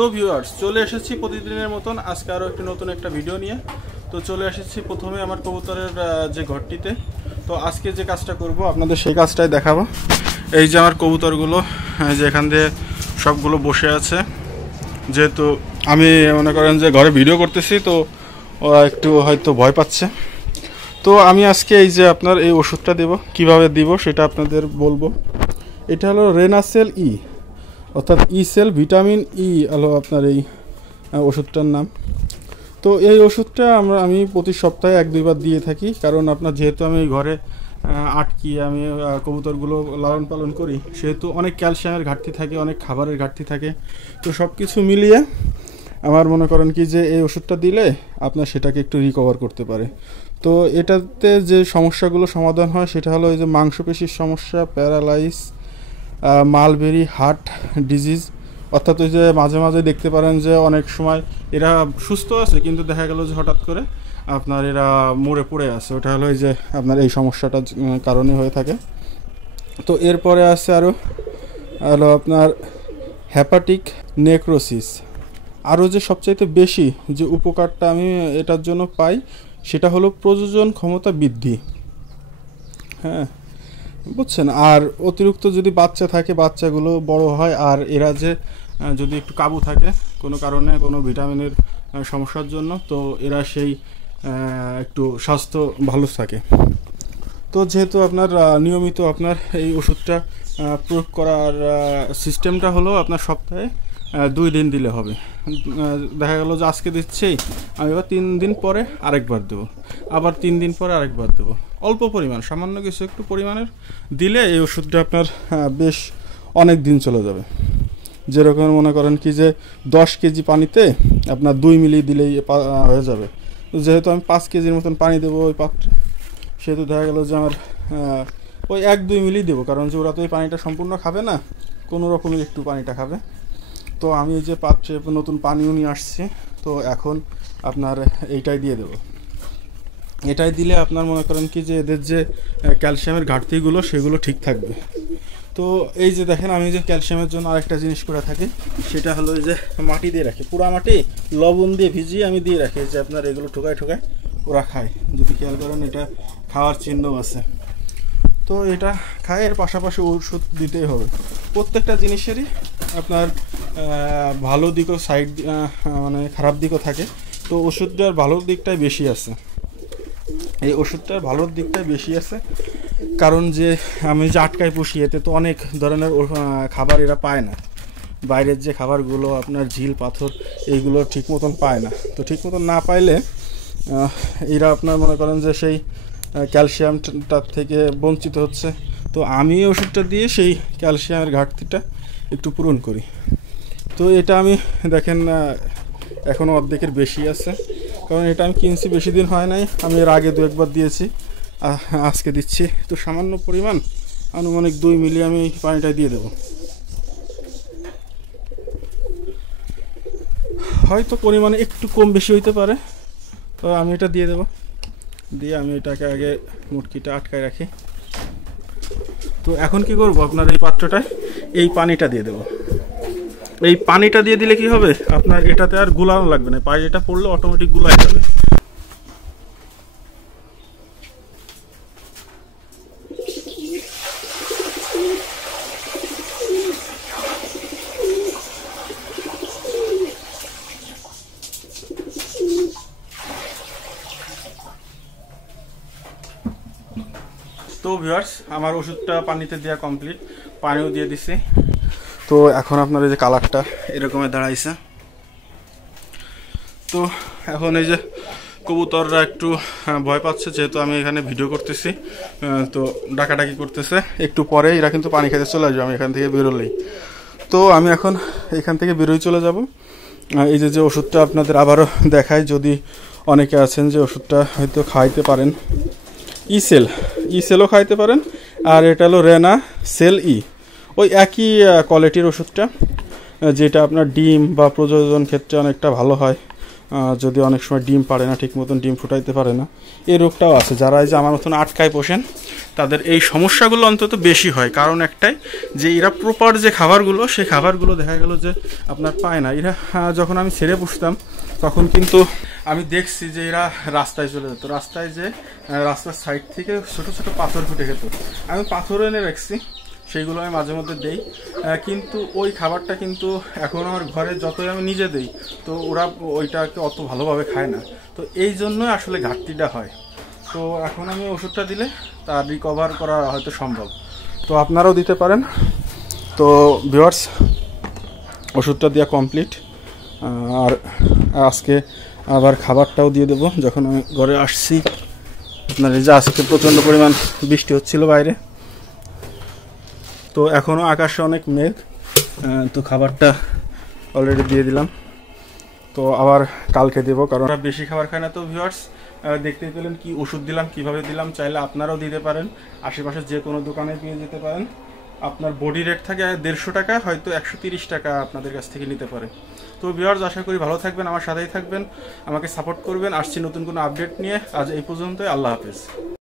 তো ভিউয়ার্স, চলে এসেছি প্রতিদিনের মতন আজকে আরও একটি নতুন একটা ভিডিও নিয়ে। তো চলে এসেছি প্রথমে আমার কবুতরের যে ঘরটিতে। তো আজকে যে কাজটা করব আপনাদের সেই কাজটাই দেখাবো। এই যে আমার কবুতরগুলো যে এখান দিয়ে সবগুলো বসে আছে, যেহেতু আমি মনে করেন যে ঘরে ভিডিও করতেছি, তো ওরা একটু হয়তো ভয় পাচ্ছে। তো আমি আজকে এই যে আপনার এই ওষুধটা দেব, কিভাবে দিব সেটা আপনাদের বলবো। এটা হলো রেনাসেল ই, অর্থাৎ ইসেল ভিটামিন ই হলো আপনার এই ওষুধটার নাম। তো এই ওষুধটা আমি প্রতি সপ্তাহে 1-2 বার দিয়ে থাকি, কারণ আপনার যেহেতু আমি ঘরে আটকি আমি কবুতরগুলো লালন পালন করি, সেহেতু অনেক ক্যালসিয়ামের ঘাটতি থাকে, অনেক খাবারের ঘাটতি থাকে। তো সব কিছু মিলিয়ে আমার মনে করেন কি যে এই ওষুধটা দিলে আপনার সেটাকে একটু রিকভার করতে পারে। তো এটাতে যে সমস্যাগুলো সমাধান হয় সেটা হলো এই যে মাংসপেশির সমস্যা, প্যারালাইস, মালবেরি হার্ট ডিজিজ, অর্থাৎ ওই যে মাঝে মাঝে দেখতে পারেন যে অনেক সময় এরা সুস্থ আছে কিন্তু দেখা গেল যে হঠাৎ করে আপনার এরা মরে পড়ে আছে, ওটা হলো এই যে আপনার এই সমস্যাটার কারণে হয়ে থাকে। তো এরপরে আছে আরও হলো আপনার হ্যাপাটিক নেক্রোসিস। আরও যে সবচাইতে বেশি যে উপকারটা আমি এটার জন্য পাই সেটা হলো প্রজনন ক্ষমতা বৃদ্ধি। হ্যাঁ, বুঝছেন। আর অতিরিক্ত যদি বাচ্চা থাকে, বাচ্চাগুলো বড় হয়, আর এরা যে যদি একটু কাবু থাকে কোনো কারণে, কোনো ভিটামিনের সমস্যার জন্য, তো এরা সেই একটু স্বাস্থ্য ভালো থাকে। তো যেহেতু আপনার নিয়মিত আপনার এই ওষুধটা প্রয়োগ করার সিস্টেমটা হলো আপনার সপ্তাহে 2 দিন দিলে হবে। দেখা গেল যে আজকে দিচ্ছি, আমি এবার 3 দিন পরে আরেকবার দেবো, আবার 3 দিন পরে আরেকবার দেবো। অল্প পরিমাণ, সামান্য কিছু একটু পরিমাণের দিলে এই ওষুধটা আপনার বেশ অনেক দিন চলে যাবে। যেরকম মনে করেন কি যে 10 কেজি পানিতে আপনার 2 মিলি দিলেই হয়ে যাবে। যেহেতু আমি 5 কেজির মতন পানি দেবো ওই পাত্রে, সেহেতু দেখা গেল যে আমার ওই 1-2 মিলি দেবো, কারণ যে ওরা তো এই পানিটা সম্পূর্ণ খাবে না, কোনো রকমের একটু পানিটা খাবে। তো আমি এই যে পাত্রে নতুন পানিও নিয়ে আসছি, তো এখন আপনার এইটাই দিয়ে দেবো। এটাই দিলে আপনার মনে করেন কি যে এদের যে ক্যালসিয়ামের ঘাটতিগুলো সেগুলো ঠিক থাকবে। তো এই যে দেখেন, আমি যে ক্যালসিয়ামের জন্য আরেকটা জিনিস করে থাকি, সেটা হলো এই যে মাটি দিয়ে রাখি, পুরা মাটি লবণ দিয়ে ভিজিয়ে আমি দিয়ে রাখি, যে আপনার এগুলো ঠোকায় ঠোকায় ওরা খায়। যদি খেয়াল করেন এটা খাওয়ার চিহ্নও আছে। তো এটা খায়, এর পাশাপাশি ওষুধ দিতেই হবে। প্রত্যেকটা জিনিসেরই আপনার ভালো দিকও সাইড মানে খারাপ দিকও থাকে। তো ওষুধটার ভালো দিকটাই বেশি আছে, এই ওষুধটার ভালো দিকটাই বেশি আছে, কারণ যে আমি যে আটকায় পুষি, এতে তো অনেক ধরনের খাবার এরা পায় না। বাইরের যে খাবারগুলো আপনার ঝিল পাথর এইগুলো ঠিক মতন পায় না। তো ঠিক মতন না পাইলে এরা আপনার মনে করেন যে সেই ক্যালসিয়ামটার থেকে বঞ্চিত হচ্ছে। তো আমি ওষুধটা দিয়ে সেই ক্যালসিয়ামের ঘাটতিটা একটু পূরণ করি। তো এটা আমি দেখেন এখনও অর্ধেকের বেশি আছে, কারণ এটা আমি কিনছি বেশি দিন হয় নাই, আমি এর আগে 2-1 বার দিয়েছি, আজকে দিচ্ছি। তো সামান্য পরিমাণ আনুমানিক 2 মিলি আমি পানিটা দিয়ে দেবো। হয়তো পরিমাণে একটু কম বেশি হইতে পারে, তো আমি এটা দিয়ে দেবো। দিয়ে আমি এটাকে আগে মুটকিটা আটকায় রাখি। তো এখন কি করব, আপনার এই পাত্রটায় এই পানিটা দিয়ে দেবো। এই পানিটা দিয়ে দিলে কি হবে, আপনার এটাতে আর গুলানো লাগবে না, পায়ে এটা পড়লে অটোমেটিক গুলাই যাবে। তো ভিউয়ার্স, আমার ওষুধটা পানিতে দেওয়া কমপ্লিট, পানিও দিয়ে দিছি। তো এখন আপনার এই যে কালারটা এরকমের দাঁড়াইছে। তো এখন এই যে কবুতররা একটু ভয় পাচ্ছে, যেহেতু আমি এখানে ভিডিও করতেছি, তো ডাকাডাকি করতেছে। একটু পরে এরা কিন্তু পানি খেতে চলে আসবে আমি এখান থেকে বেরোলেই। তো আমি এখন এখান থেকে বেরোই চলে যাব। এই যে ওষুধটা আপনাদের আবারও দেখাই, যদি অনেকে আছেন যে ওষুধটা হয়তো খাইতে পারেন, ইসেলও খাইতে পারেন, আর এটা হলো রেনাসেল ই, ওই একই কোয়ালিটির ওষুধটা, যেটা আপনার ডিম বা প্রজনন ক্ষেত্রে অনেকটা ভালো হয়। যদি অনেক সময় ডিম পারে না, ঠিক মতন ডিম ফুটাইতে পারে না, এই রোগটাও আছে। যারা এই যে আমার মতন আটকায় পোষেন তাদের এই সমস্যাগুলো অন্তত বেশি হয়। কারণ একটাই যে এরা প্রপার যে খাবারগুলো, সেই খাবারগুলো দেখা গেল যে আপনার পায় না। এরা যখন আমি ছেড়ে পুষতাম তখন কিন্তু আমি দেখছি যে এরা রাস্তায় চলে যেত, রাস্তায় যে রাস্তার সাইড থেকে ছোট ছোট পাথর ফুটে খেত। আমি পাথরও এনে রাখছি, সেইগুলো আমি মাঝে মধ্যে দেই, কিন্তু ওই খাবারটা কিন্তু এখন আমার ঘরে যতই আমি নিজে দেই তো ওরা ওইটাকে অত ভালোভাবে খায় না। তো এই জন্যই আসলে ঘাটতিটা হয়। তো এখন আমি ওষুধটা দিলে তার রিকভার করা হয়তো সম্ভব, তো আপনারাও দিতে পারেন। তো ভিউয়ার্স, ওষুধটা দেওয়া কমপ্লিট, আর আজকে আবার খাবারটাও দিয়ে দেবো যখন আমি ঘরে আসছি। আপনার এই যে আজকে প্রচণ্ড পরিমাণ বৃষ্টি হচ্ছিল বাইরে, তো এখনও আকাশে অনেক মেঘ, তো খাবারটা অলরেডি দিয়ে দিলাম, তো আবার কালকে দেবো, কারণ ওরা বেশি খাবার খায় না। তো ভিউয়ার্স, দেখতে পেলেন কি ওষুধ দিলাম, কিভাবে দিলাম। চাইলে আপনারাও দিতে পারেন, আশেপাশে যে কোনো দোকানে পেয়ে যেতে পারেন। আপনার বডি রেট থাকে 150 টাকা, হয়তো 130 টাকা আপনাদের কাছ থেকে নিতে পারে। তো ভিউয়ার্স, আশা করি ভালো থাকবেন, আমার সাথেই থাকবেন, আমাকে সাপোর্ট করবেন। আসছি নতুন কোনো আপডেট নিয়ে। আজ এই পর্যন্তই, আল্লাহ হাফেজ।